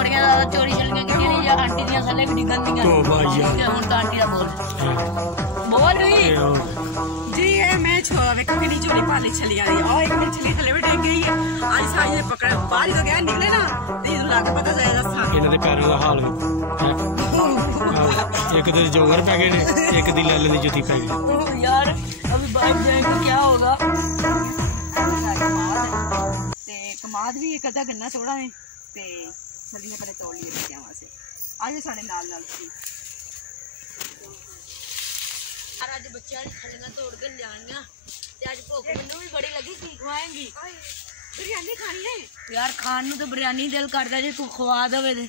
बड़ियां ज्यादा चोरी चलियां कि नहीं या आंटी दियां थल्ले भी डिगन दियां हुन तो आंटी दा बोल हुई जी ये मैं छोरा वे कभी नहीं चोरी पाली चलियां दी और एक मछली थल्ले भी डिग गई है आज सारी ये पकड़ बाहर ही तो गया निकले ना ते लग पता जाएगा सा इन्हां दे पैरों दा हाल एक दे जोगर पै गए ने एक दी लैले दी जुत्ती पै गई यार अभी भाग जाएंगे क्या होगा ते कमाद भी एक अद्धा गन्ना थोड़ा है ते छलियां पहले तोड़ लिए बच्चों वास्ते आज साढ़े नाल सी यार आज बच्चों ने छलियां तोड़ के लियानियां ते आज भुख मैनू भी बड़ी लगी की खवाएंगी बिरयानी खानी है यार खान नू तो बिरयानी दिल करदा जे तू खवा देवे ते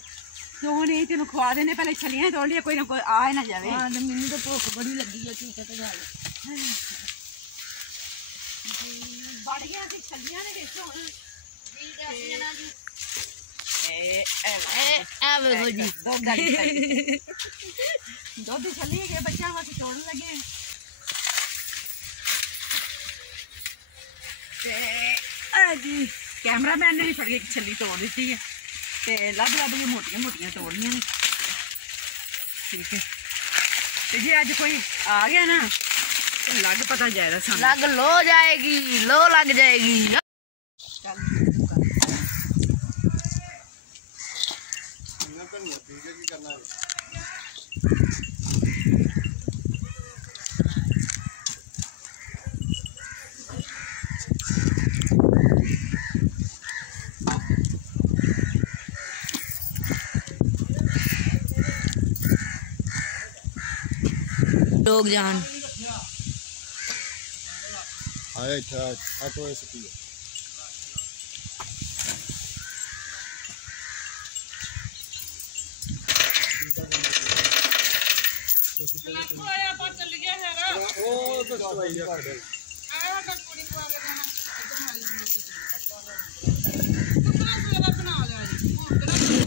क्यों नहीं तेन खवा देने पहले छलियां तोड़ लिया कोई ना कोई आ ना जावे हां ते मैनू तो भुख बड़ी लगी है की कहते गल बढ़ गया सी छलियां ने देखो हुन जी कैसे जना जी ए वे जी दूध छली के बच्चा वास्ते तोड़ लगे ते जी कैमरामैन ने भी फड़ के छली तोड़ दी है ते लब लब के मोटियां मोटियां तोड़नियां ने ठीक है ते जी अज कोई आ गया ना तो लग पता जाएगा सानू लग लो जाएगी लो लग जाएगी लोग जान आया इतना ऑटो है सकी लाखों आया पर चल गया हैगा ओ तो भाई आया का कुड़ी को आगे जाना कितना सवेरा बना लिया जी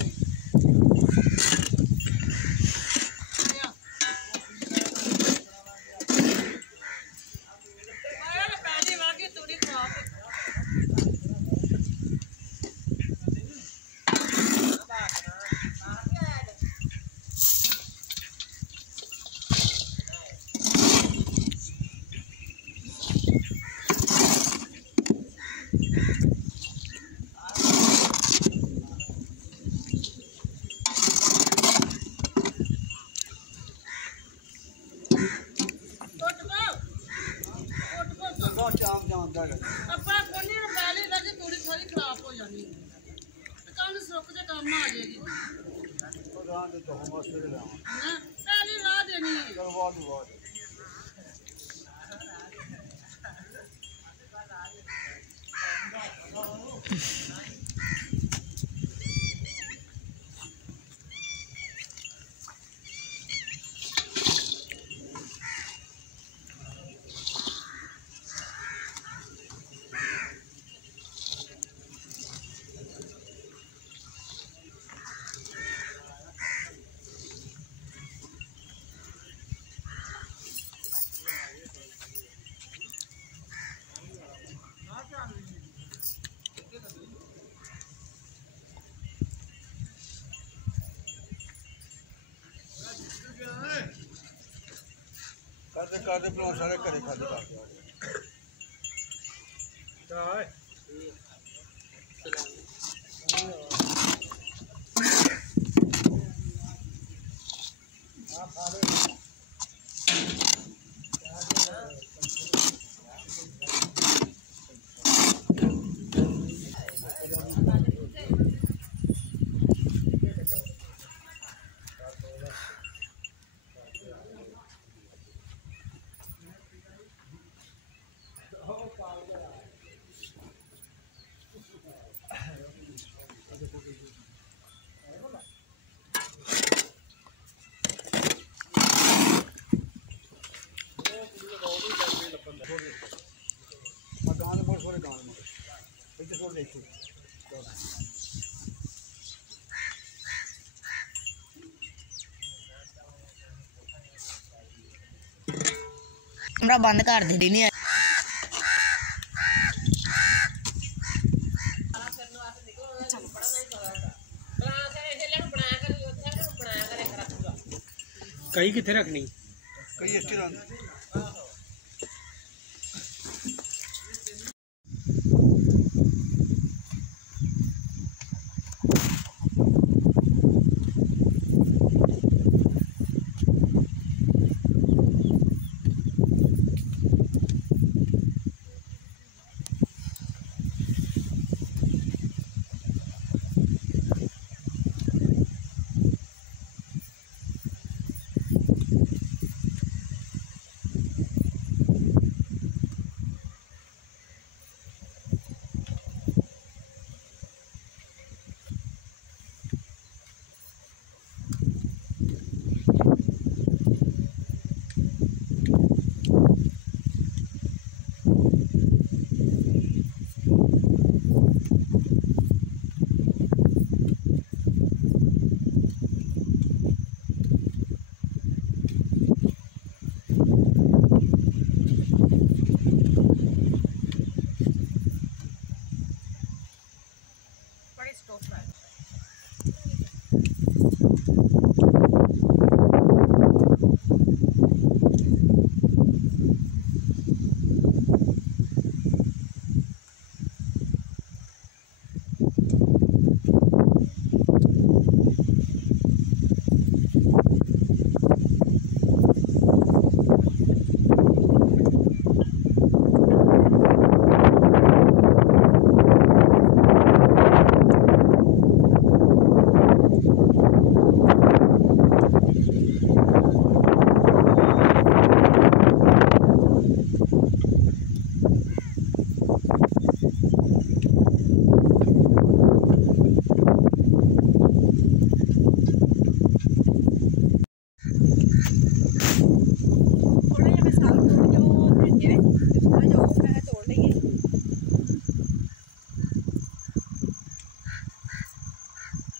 अब्बा कोनी पहले लगे थोड़ी सारी खराब हो जानी कल सुख के काम आ जाएगी पहले ला देनी है करते अपना सारे घरे खाते कमरा बंद कर दे नहीं कई कितने रखनी? कई इस तरह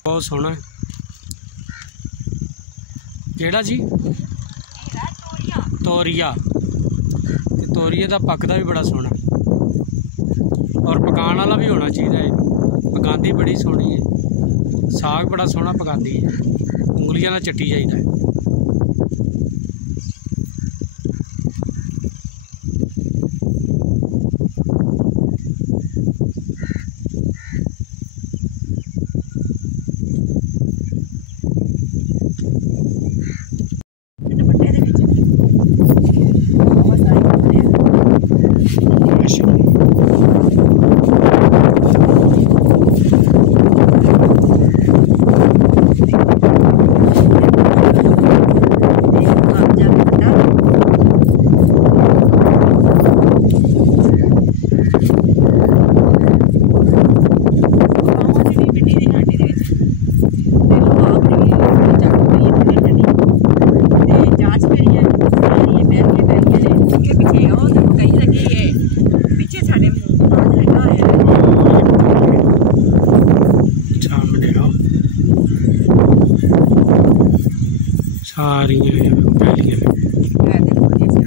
बहुत सोहना है। केड़ा जी? तोरिया। तोरिया का पकदा भी बड़ा सोहना और पकाने वाला भी होना चाहिए। पकांदी बड़ी सोहनी है, साग बड़ा सोहना पकांदी है, उंगलियां नाल चट्टी जाइदा है।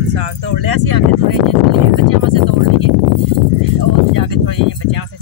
साग तोड़ लिया, आके थोड़े जे बच्चों वास्ते तोड़ लीए, जाके थोड़े जे बच्चों वास्ते